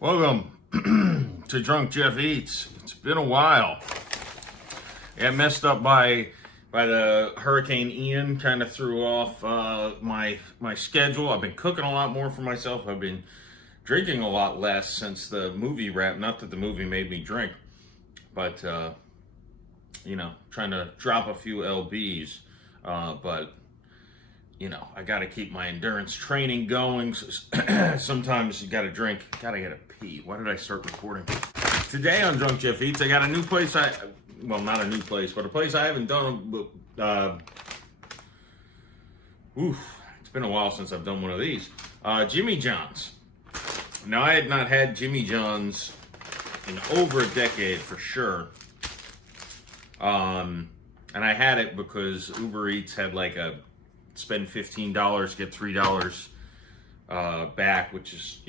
Welcome to Drunk Jeff Eats. It's been a while. Got messed up by the Hurricane Ian. Kind of threw off my schedule. I've been cooking a lot more for myself. I've been drinking a lot less since the movie wrap. Not that the movie made me drink, but trying to drop a few lbs. But I got to keep my endurance training going. Sometimes you got to drink. Gotta get a pee. Why did I start recording? Today on Drunk Jeff Eats, I got a new place. Well, not a new place, but a place I haven't done. It's been a while since I've done one of these. Jimmy John's. Now, I had not had Jimmy John's in over a decade for sure. And I had it because Uber Eats had like a spend $15, get $3 back, which is,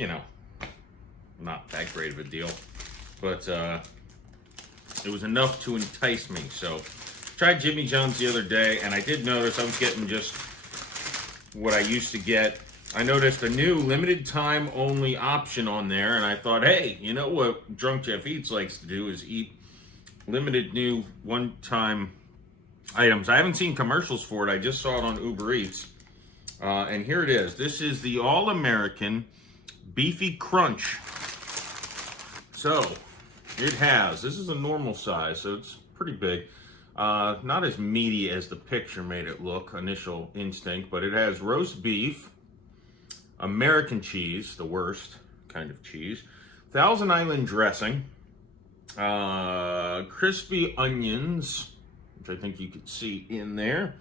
not that great of a deal. But it was enough to entice me. So tried Jimmy John's the other day, and I did notice I was getting just what I used to get. I noticed a new limited time only option on there, and I thought, hey, you know what Drunk Jeff Eats likes to do is eat limited new one-time items. I haven't seen commercials for it. I just saw it on Uber Eats. And here it is. This is the All-American Beefy Crunch. So, this is a normal size, so it's pretty big. Not as meaty as the picture made it look, initial instinct, but it has roast beef, American cheese, the worst kind of cheese, Thousand Island dressing, crispy onions, which I think you could see in there,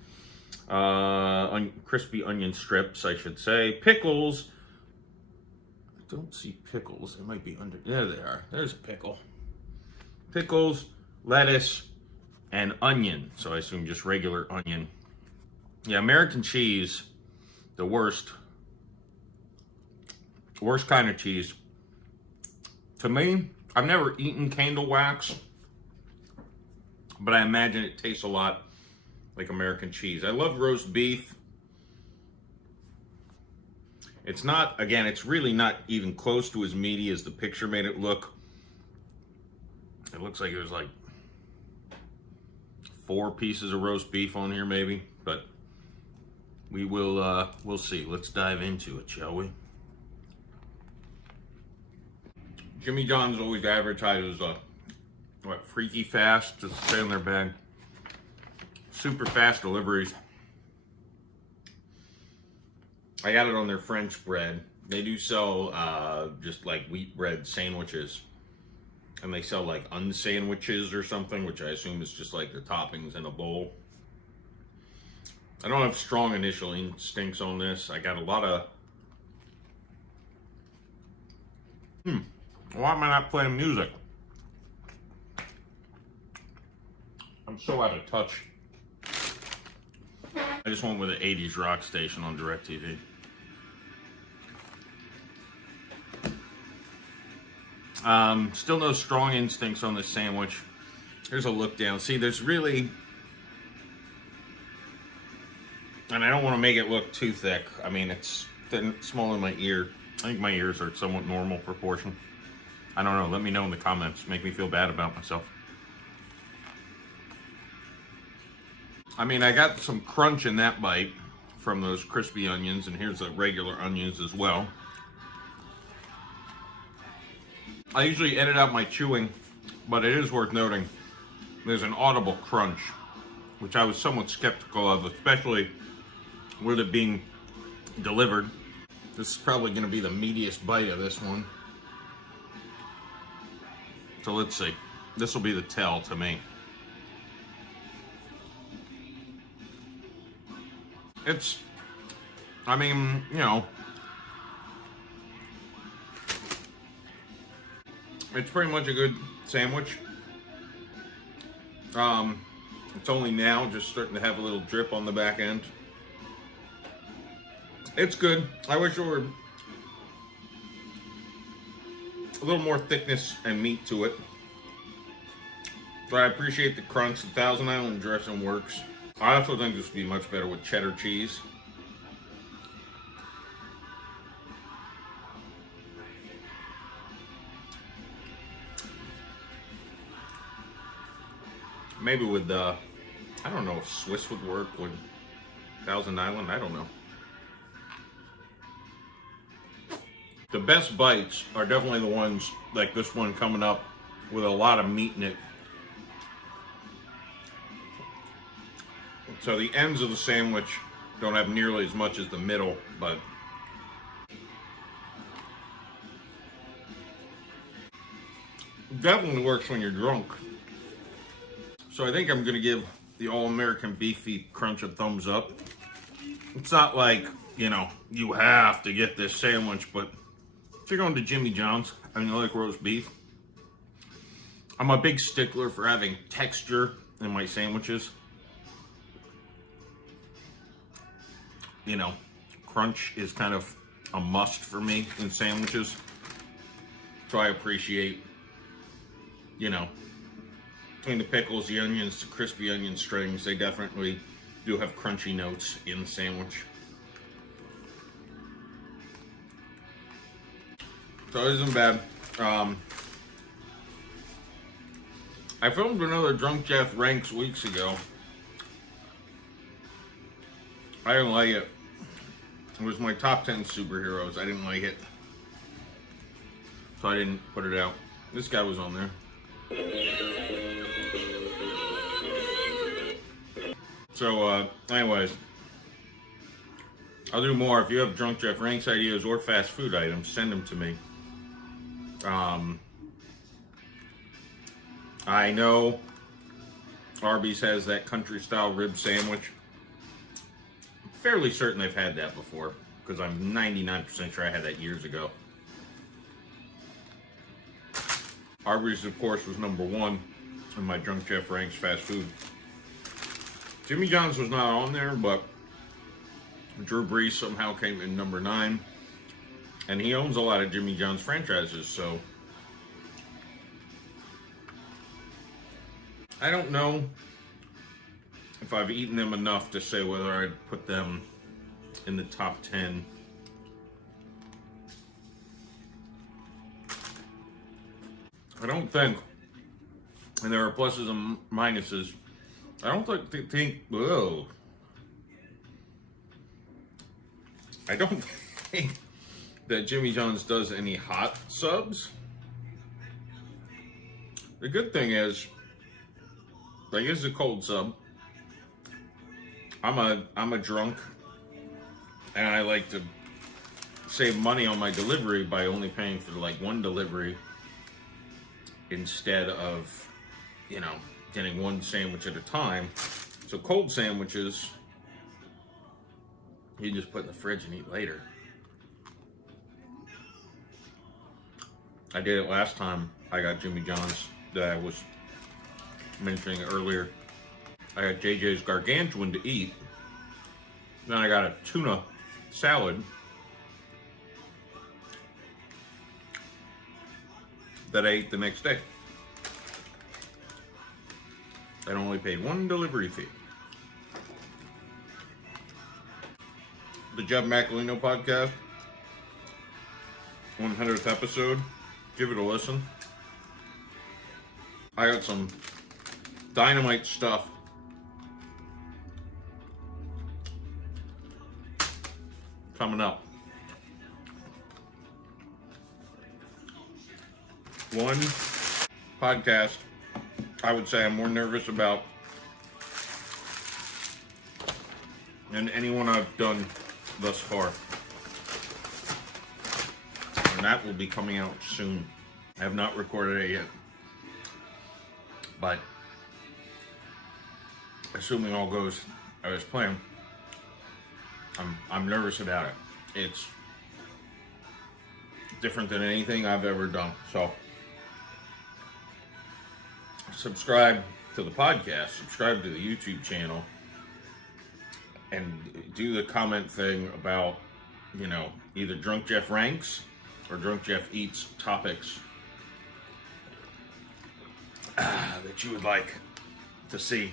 crispy onion strips, I should say, pickles. I don't see pickles. They might be under. There they are. There's a pickle. Pickles, lettuce, and onion. So I assume just regular onion. Yeah, American cheese, the worst kind of cheese. To me, I've never eaten candle wax, but I imagine it tastes a lot like American cheese. I love roast beef. It's really not even close to as meaty as the picture made it look. It looks like there's like 4 pieces of roast beef on here maybe, but we'll see. Let's dive into it, shall we? Jimmy John's always advertises freaky fast, to say on their bag. Super fast deliveries. I got it on their French bread. They do sell just like wheat bread sandwiches. And they sell like unsandwiches or something, which I assume is just like the toppings in a bowl. I don't have strong initial instincts on this. I got a lot of... Why am I not playing music? I'm so out of touch. I just went with an 80s rock station on DirecTV. Still no strong instincts on this sandwich. Here's a look down. See, there's really... And I don't want to make it look too thick. I mean, it's thin, small in my ear. I think my ears are somewhat normal proportion. I don't know. Let me know in the comments. Make me feel bad about myself. I mean, I got some crunch in that bite from those crispy onions, and here's the regular onions as well. I usually edit out my chewing, but it is worth noting there's an audible crunch, which I was somewhat skeptical of, especially with it being delivered. This is probably going to be the meatiest bite of this one. So let's see. This will be the tell to me. It's pretty much a good sandwich. It's only now just starting to have a little drip on the back end. It's good. I wish there were a little more thickness and meat to it. But I appreciate the crunch. The Thousand Island dressing works. I also think this would be much better with cheddar cheese. maybe with I don't know if Swiss would work with Thousand Island. I don't know. The best bites are definitely the ones like this one coming up with a lot of meat in it. So the ends of the sandwich don't have nearly as much as the middle, but definitely works when you're drunk. So I think I'm gonna give the All-American Beefy Crunch a thumbs up. It's not like, you know, you have to get this sandwich, but if you're going to Jimmy John's and you like roast beef, I'm a big stickler for having texture in my sandwiches. You know, crunch is kind of a must for me in sandwiches. So I appreciate, you know, between the pickles, the onions, the crispy onion strings, they definitely do have crunchy notes in the sandwich. So it isn't bad. I filmed another Drunk Jeff Ranks weeks ago. I didn't like it. It was my top 10 superheroes. I didn't like it. So I didn't put it out. This guy was on there. So, anyways, I'll do more. If you have Drunk Jeff Ranks ideas or fast food items, send them to me. I know Arby's has that country-style rib sandwich. I'm fairly certain they've had that before, because I'm 99% sure I had that years ago. Arby's, of course, was number one in my Drunk Jeff Ranks fast food. Jimmy John's was not on there, but Drew Brees somehow came in number 9. And he owns a lot of Jimmy John's franchises, so I don't know if I've eaten them enough to say whether I'd put them in the top 10. I don't think, and there are pluses and minuses, I don't I don't think that Jimmy John's does any hot subs. The good thing is, like, it's a cold sub. I'm a drunk, and I like to save money on my delivery by only paying for like one delivery instead of, you know, getting one sandwich at a time. So cold sandwiches, you just put in the fridge and eat later. I did it last time I got Jimmy John's that I was mentioning earlier. I got JJ's Gargantuan to eat. Then I got a tuna salad that I ate the next day. I only paid one delivery fee. The Jeff Macalino podcast, 100th episode. Give it a listen. I got some dynamite stuff coming up. One podcast I would say I'm more nervous about than anyone I've done thus far. And that will be coming out soon. I have not recorded it yet. But assuming all goes as planned, I'm nervous about it. It's different than anything I've ever done. So subscribe to the podcast, subscribe to the YouTube channel, and do the comment thing about, you know, either Drunk Jeff Ranks or Drunk Jeff Eats topics that you would like to see.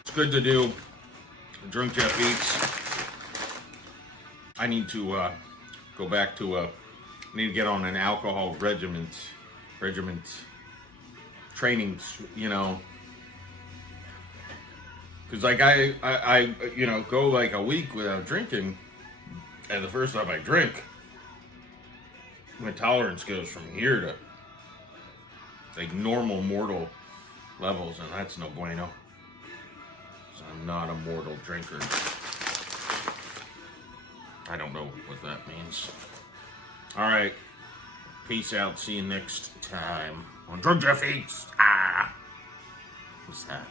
It's good to do Drunk Jeff Eats. I need to go back to I need to get on an alcohol regiment trainings, you know, Because like I you know, go like a week without drinking, and the first time I drink, my tolerance goes from here to like normal mortal levels, and that's no bueno. So I'm not a mortal drinker. I don't know what that means. All right, peace out. See you next time on Drug Jeffies. What's that?